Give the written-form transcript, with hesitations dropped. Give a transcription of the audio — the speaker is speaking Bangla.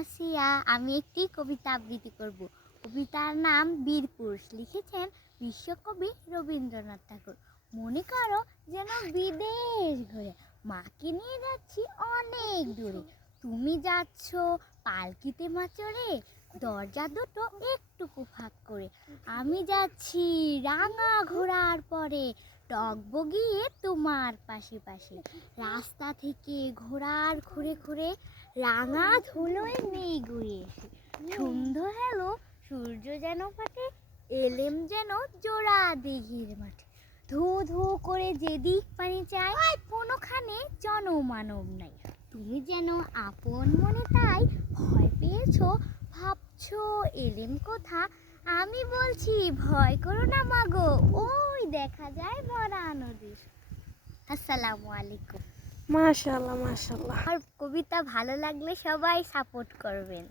আসিয়া। আমি একটি কবিতা আবৃত্তি করব। কবিতার নাম বীরপুরুষ, লিখেছেন বিশ্বকবি রবীন্দ্রনাথ ঠাকুর। মনে করো যেন বিদেশ ঘুরে, মাকে নিয়ে যাচ্ছি অনেক দূরে। তুমি যাচ্ছ পালকিতে মা চড়ে, দরজা দুটো একটুকু ফাঁক করে। আমি যাচ্ছি রাঙা ঘোড়ার পরে, টগবগিয়ে তোমার পাশে পাশে। রাস্তা থেকে ঘোড়ার খুঁড়ে খুঁড়ে রাঙা ধুলোয় মেঘ উড়ে এসে। সন্ধ্যা হলো সূর্য যেন ফাটে, এলেম যেন জোড়া দিঘির মাঠে। ধু ধু করে যেদিক পানি চাই, কোনোখানে জনমানব নাই। তুমি যেন আপন মনে তাই ভয় পেয়েছো, ভাবছো এলেম কোথা। আমি বলছি ভয় করো না মাগো, ওই দেখা যায় ভরা নদী। আসসালামু আলাইকুম। মাশাআল্লাহ মাশাআল্লাহ। আর কবিতা ভালো লাগলে সবাই সাপোর্ট করবেন।